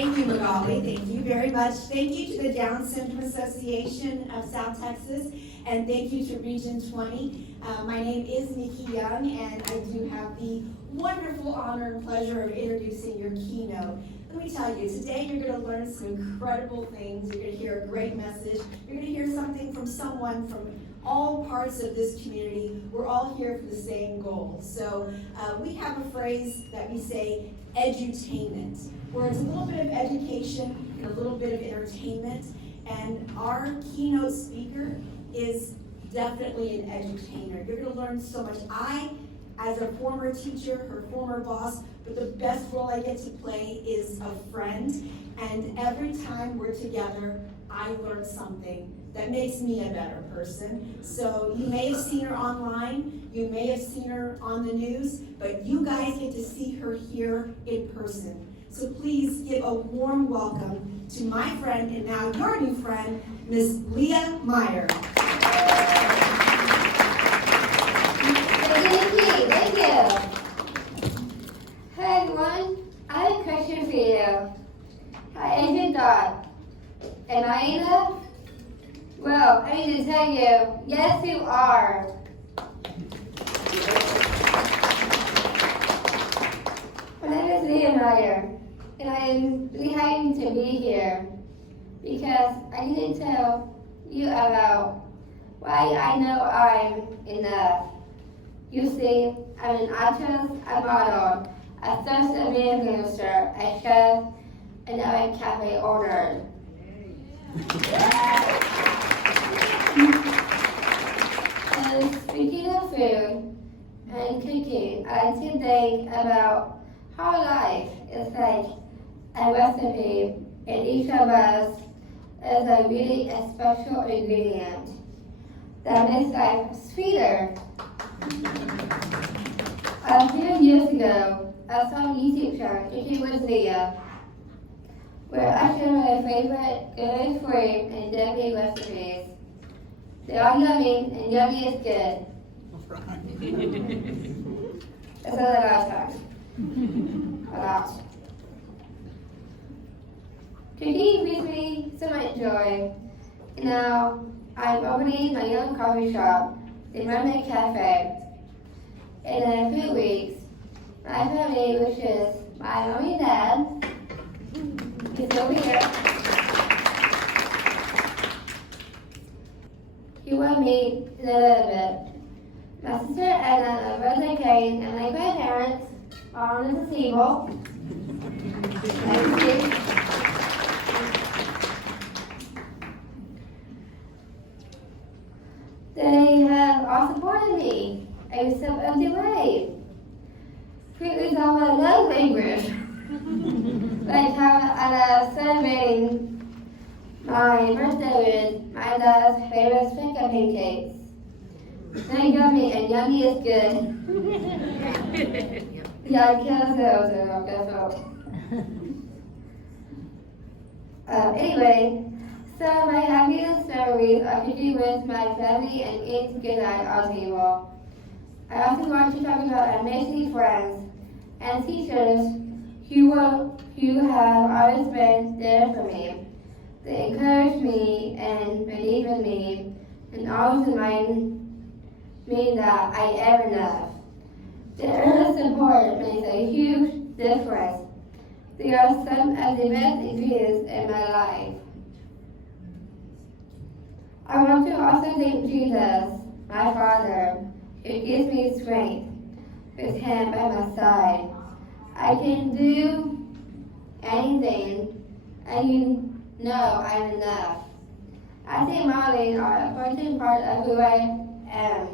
Thank you, Magali. Thank you very much. Thank you to the Down Syndrome Association of South Texas, and thank you to Region 20. My name is Nikki Young, and I do have the wonderful honor and pleasure of introducing your keynote. Let me tell you, today you're going to learn some incredible things. You're going to hear a great message. You're going to hear something from someone from all parts of this community. We're all here for the same goal. So we have a phrase that we say, edutainment, where it's a little bit of education and a little bit of entertainment. And our keynote speaker is definitely an edutainer. You're going to learn so much. I, as a former teacher, her former boss, but the best role I get to play is a friend. And every time we're together, I learn something that makes me a better person. So you may have seen her online, you may have seen her on the news, but you guys get to see her here in person. So please give a warm welcome to my friend, and now your new friend, Miss Leah Meyer. Thank you. Hey everyone, I have a question for you. How is your dog? Am I enough? Well, I need to tell you, yes you are. My name is Leah Meyer, and I am really happy to be here because I need to tell you about why I know I'm enough. You see, I'm an actress, a model, a social media minister, a chef, and now a cafe owner. And speaking of food and cooking, I like to think about how life is like a recipe, and each of us is a really special ingredient that makes life sweeter. A few years ago, I saw a YouTube channel, Cooking with Leah, where I share my favorite gluten-free and dairy recipes. They're all yummy, and yummy is good. That's a lot of time. A lot. Cooking brings me so much joy. Now, I'm opening my own coffee shop, the Mermaid Cafe. In a few weeks, my family, which is my mom and dad, is over here. You will meet in a little bit. My sister Anna, my brother Kane, and my grandparents are on the table. They have all supported me every step of the way. Fruit is all my love language. Like how I celebrating my birthday with my dad's favorite sprinkle pancakes. They're yummy, and yummy is good. Yeah, I can't say Anyway, so my happiest memories are cooking with my family and eating together at our table. I also want to talk about amazing friends and teachers who have always been there for me. They encourage me and believe in me and always remind me that I am enough. Their support makes a huge difference. They are some of the best ingredients in my life. I want to also thank Jesus, my Father, who gives me strength. With Him by my side, I can do anything, and you know I'm enough. I think modeling are an important part of who I am.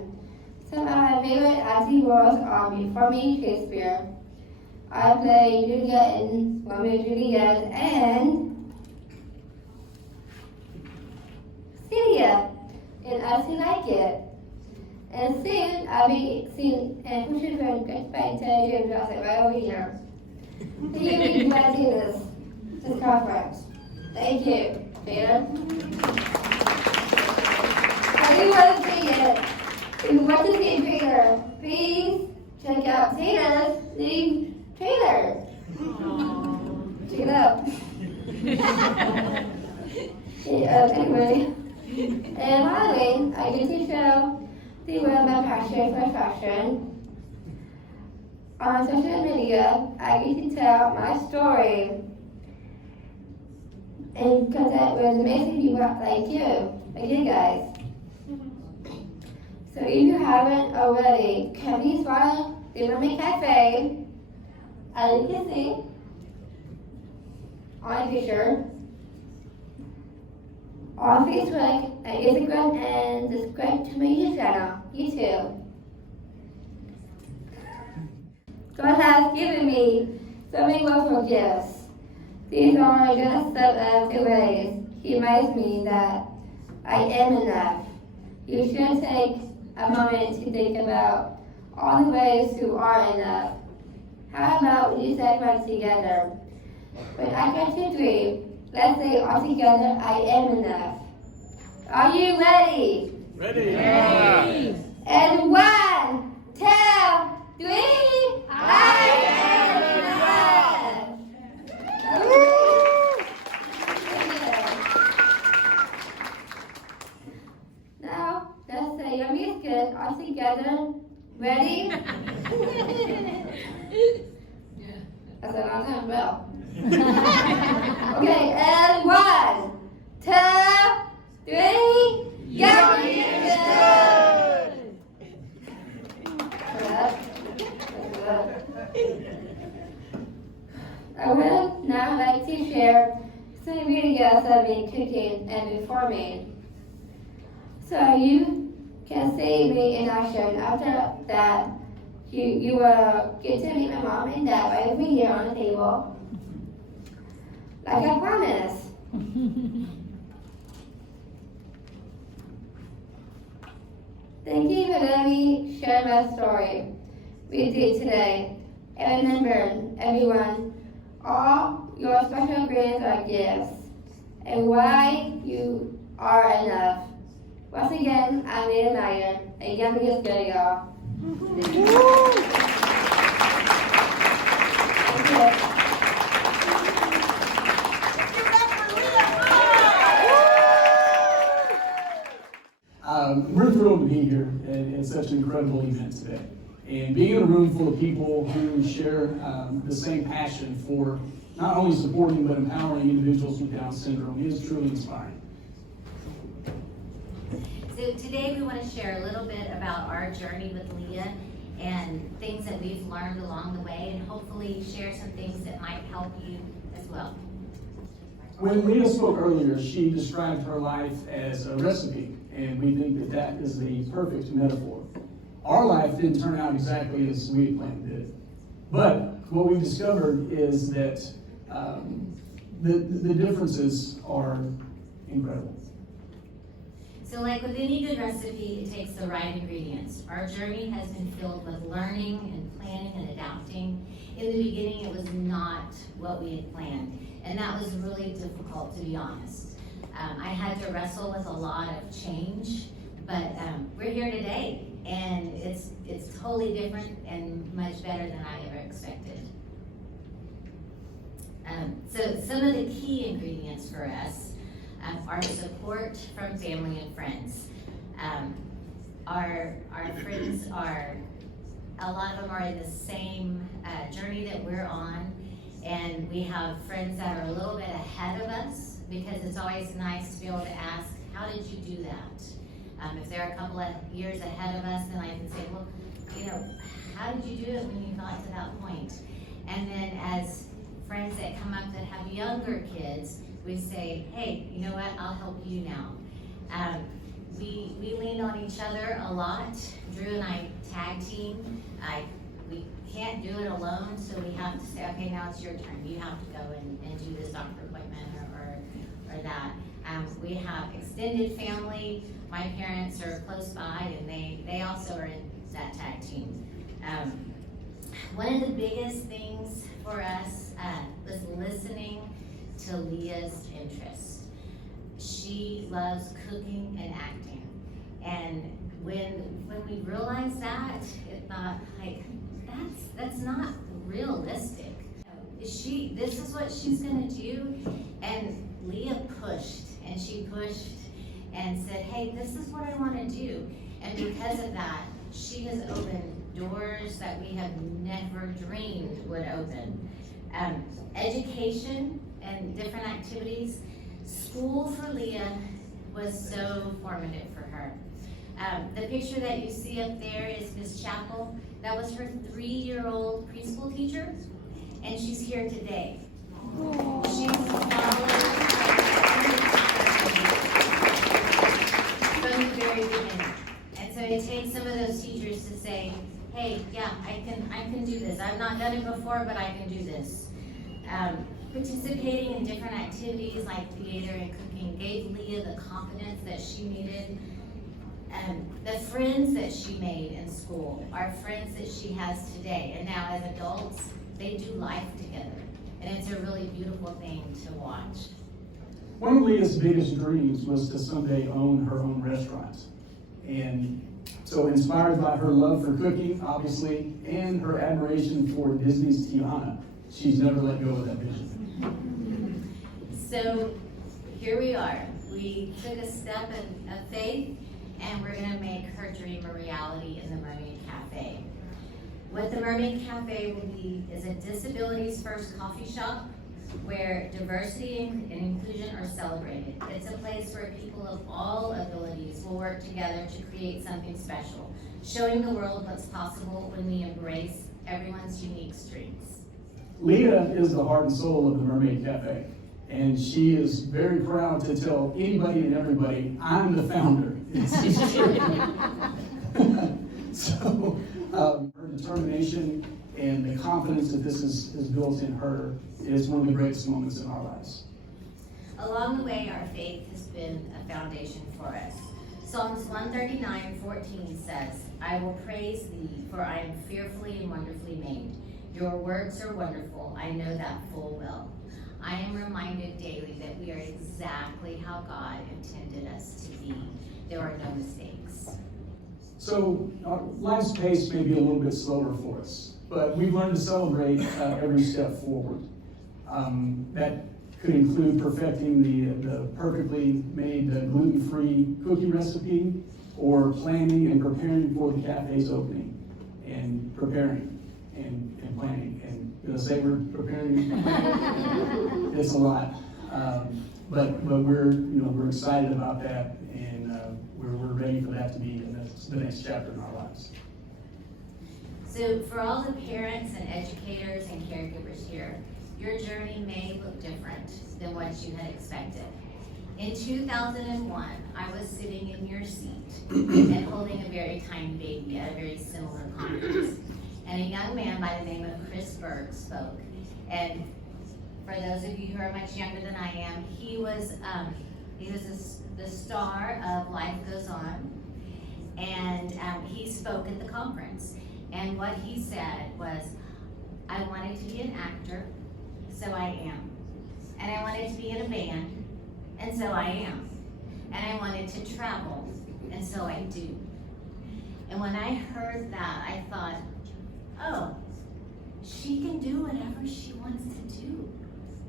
Some of my favorite acting roles are Before Me, Shakespeare. I play Juliet in Romeo and Juliet and Celia in As You Like It. And soon I'll be seen and pushing for Goodbye Intelligent Johnson right over here. Thank you for joining this conference. Thank you, Peter. I do want to see it. If you want to see Peter, please check out Peter's new trailer. Check it out. Anyway, and finally, I get to show the world my passion for fashion. On social media, I get to tell my story and connect with amazing people like you guys. So if you haven't already, come please follow the Mermaid Cafe, as you can see on the picture, on Facebook and Instagram, and subscribe to my YouTube channel, YouTube. God has given me so many wonderful gifts. These are just some of the ways He reminds me that I am enough. You should take a moment to think about all the ways you are enough. How about we say one together? When I count to 3, let's say all together, I am enough. Are you ready? Ready. Ready. And 1, 2, 3, I am enough. Now, let's say your music all together. Ready? That's a long time, well. Okay, and 1, 2, 3, your music! I would now like to share some videos of me cooking and performing, so you can see me in action. After that, you will get to meet my mom and dad right over here on the table, like I promised. Thank you for letting me share my story with you today. And remember, everyone, all your special ingredients are gifts, and why you are enough. Once again, I'm Leah Meyer, and yummy is good, y'all. Thank you. We're thrilled to be here at such an incredible event today. And being in a room full of people who share the same passion for not only supporting but empowering individuals with Down syndrome is truly inspiring. So today we want to share a little bit about our journey with Leah and things that we've learned along the way, and hopefully share some things that might help you as well. When Leah spoke earlier, she described her life as a recipe, and we think that that is the perfect metaphor. Our life didn't turn out exactly as we had planned it, but what we discovered is that the differences are incredible. So like with any good recipe, it takes the right ingredients. Our journey has been filled with learning and planning and adapting. In the beginning, it was not what we had planned, and that was really difficult, to be honest. I had to wrestle with a lot of change, but we're here today, and it's totally different and much better than I ever expected. So some of the key ingredients for us are support from family and friends. Our friends are, a lot of them are in the same journey that we're on, and we have friends that are a little bit ahead of us, because it's always nice to be able to ask, how did you do that? If they're a couple of years ahead of us, then I can say, well, how did you do it when you got to that point? And then as friends that come up that have younger kids, we say, hey, you know what, I'll help you now. We lean on each other a lot. Drew and I tag team. We can't do it alone, so we have to say, okay, now it's your turn. You have to go and do this doctor appointment or that. We have extended family. My parents are close by, and they also are in that tag team. One of the biggest things for us was listening to Leah's interests. She loves cooking and acting, and when we realized that, it thought, like, that's not realistic. this is what she's gonna do. And Leah pushed and she pushed and said, hey, this is what I wanna do. And because of that, she has opened doors that we have never dreamed would open. Education and different activities. School for Leah was so formative for her. The picture that you see up there is Miss Chapel. That was her 3-year-old preschool teacher, and she's here today. She's followed from the very beginning. And so it takes some of those teachers to say, hey, yeah, I can do this. I've not done it before, but I can do this. Participating in different activities like theater and cooking gave Leah the confidence that she needed. The friends that she made in school are friends that she has today. And now as adults, they do life together. And it's a really beautiful thing to watch. One of Leah's biggest dreams was to someday own her own restaurant. And so inspired by her love for cooking, obviously, and her admiration for Disney's Tiana, she's never let go of that vision. So here we are. We took a step of faith, and we're going to make her dream a reality in the Mermaid Cafe. What the Mermaid Cafe will be is a disabilities first coffee shop where diversity and inclusion are celebrated. It's a place where people of all abilities will work together to create something special, showing the world what's possible when we embrace everyone's unique strengths. Leah is the heart and soul of the Mermaid Cafe, and she is very proud to tell anybody and everybody, I'm the founder. It's true. So her determination and the confidence that this is built in her is one of the greatest moments in our lives. Along the way, our faith has been a foundation for us. Psalms 139:14 says, I will praise thee, for I am fearfully and wonderfully made. Your works are wonderful, I know that full well. I am reminded daily that we are exactly how God intended us to be. There are no mistakes. So life's pace may be a little bit slower for us, but we've learned to celebrate every step forward. That could include perfecting the perfectly made gluten-free cookie recipe, or planning and preparing for the cafe's opening, and preparing and planning. And did I say we're preparing and planning? It's a lot, but we're excited about that, and we're ready for that to be the next chapter in our lives. So for all the parents and educators and caregivers here, your journey may look different than what you had expected. In 2001, I was sitting in your seat and holding a very tiny baby at a very similar conference. And a young man by the name of Chris Berg spoke. And for those of you who are much younger than I am, he was the star of Life Goes On. And he spoke at the conference. And what he said was, I wanted to be an actor, so I am. And I wanted to be in a band, and so I am. And I wanted to travel, and so I do. And when I heard that, I thought, oh, she can do whatever she wants to do.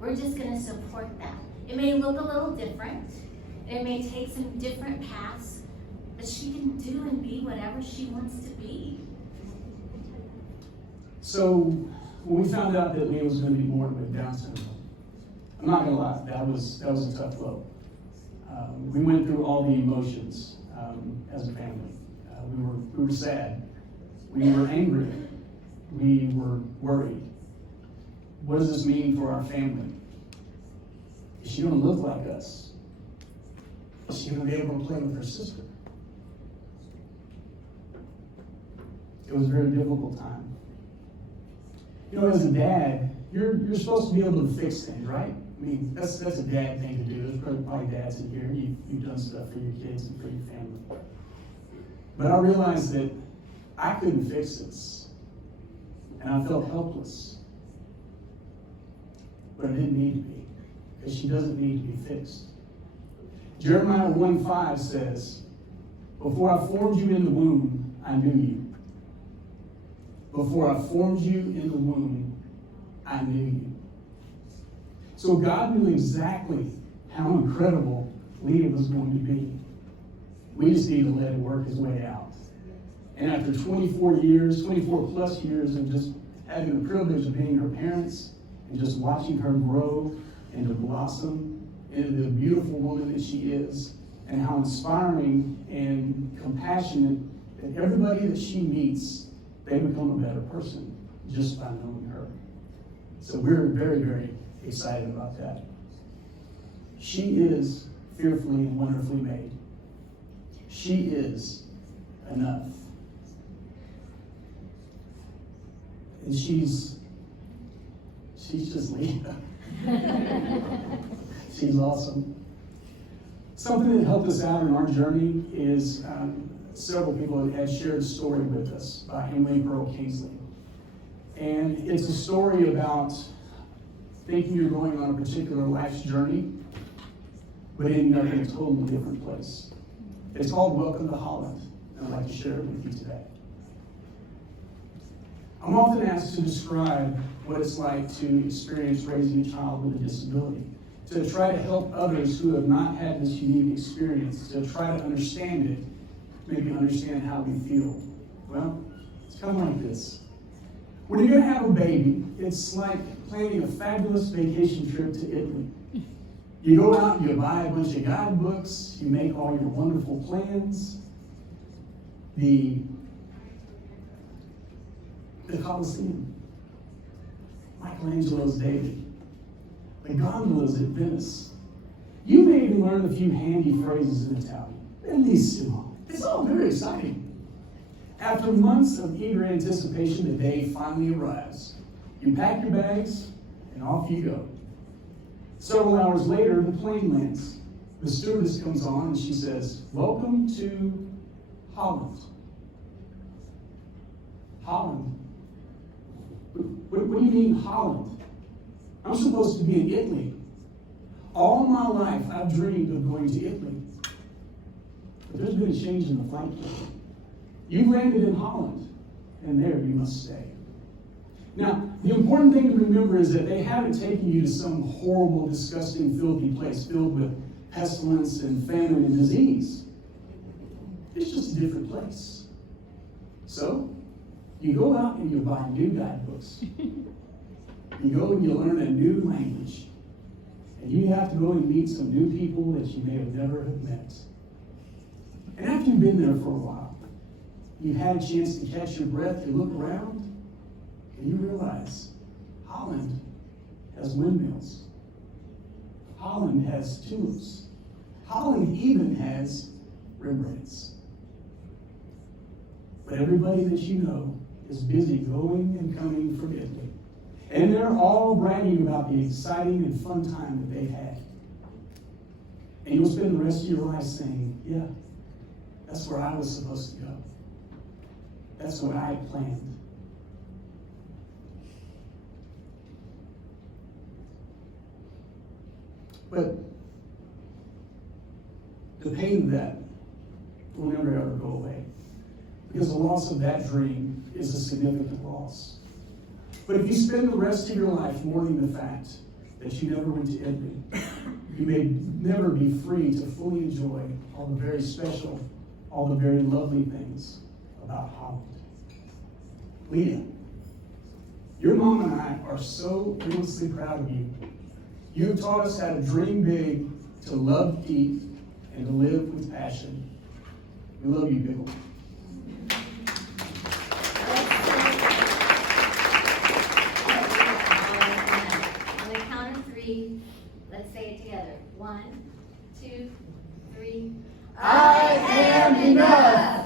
We're just gonna support that. It may look a little different, it may take some different paths, but she can do and be whatever she wants to be. So when we found out that Leah was going to be born with Down syndrome, I'm not going to lie, that was a tough blow. We went through all the emotions as a family. We were sad. We were angry. We were worried. What does this mean for our family? Is she going to look like us? Is she going to be able to play with her sister? It was a very difficult time. You know, as a dad, you're supposed to be able to fix things, right? I mean, that's a dad thing to do. There's probably dads in here. You've done stuff for your kids and for your family. But I realized that I couldn't fix this, and I felt helpless. But I didn't need to be, because she doesn't need to be fixed. Jeremiah 1:5 says, before I formed you in the womb, I knew you. Before I formed you in the womb, I knew you. So God knew exactly how incredible Leah was going to be. We just need to let it work his way out. And after 24 plus years of just having the privilege of being her parents and just watching her grow and to blossom into the beautiful woman that she is, and how inspiring and compassionate that everybody that she meets, they become a better person just by knowing her. So we're very, very excited about that. She is fearfully and wonderfully made. She is enough. And she's just Leah. She's awesome. Something that helped us out in our journey is several people had shared a story with us by Emily Pearl Kingsley. And it's a story about thinking you're going on a particular life's journey, but ending up in a totally different place. It's called Welcome to Holland, and I'd like to share it with you today. I'm often asked to describe what it's like to experience raising a child with a disability, to try to help others who have not had this unique experience, to try to understand it, maybe understand how we feel. Well, it's kind of like this. When you're going to have a baby, it's like planning a fabulous vacation trip to Italy. You go out and you buy a bunch of guidebooks, you make all your wonderful plans. The Colosseum, Michelangelo's David, the gondolas at Venice. You may even learn a few handy phrases in Italian. Bellissimo. It's all very exciting. After months of eager anticipation, the day finally arrives. You pack your bags, and off you go. Several hours later, the plane lands. The stewardess comes on, and she says, "Welcome to Holland." Holland? What do you mean, Holland? I'm supposed to be in Italy. All my life, I've dreamed of going to Italy. But there's been a change in the flight plan. You've landed in Holland, and there you must stay. Now, the important thing to remember is that they haven't taken you to some horrible, disgusting, filthy place filled with pestilence and famine and disease. It's just a different place. So, you go out and you buy new guidebooks. You go and you learn a new language. And you have to go and meet some new people that you may have never have met. And after you've been there for a while, you've had a chance to catch your breath, you look around, and you realize Holland has windmills. Holland has tulips. Holland even has Rembrandts. But everybody that you know is busy going and coming from Italy. And they're all bragging about the exciting and fun time that they've had. And you'll spend the rest of your life saying, yeah, that's where I was supposed to go. That's what I had planned. But the pain of that will never ever go away. Because the loss of that dream is a significant loss. But if you spend the rest of your life mourning the fact that you never went to Italy, you may never be free to fully enjoy all the very special, all the very lovely things about Holland. Leah, your mom and I are so endlessly proud of you. You have taught us how to dream big, to love deep, and to live with passion. We love you, Bill. On the count of three, let's say it together. 1, 2, 3. I am enough.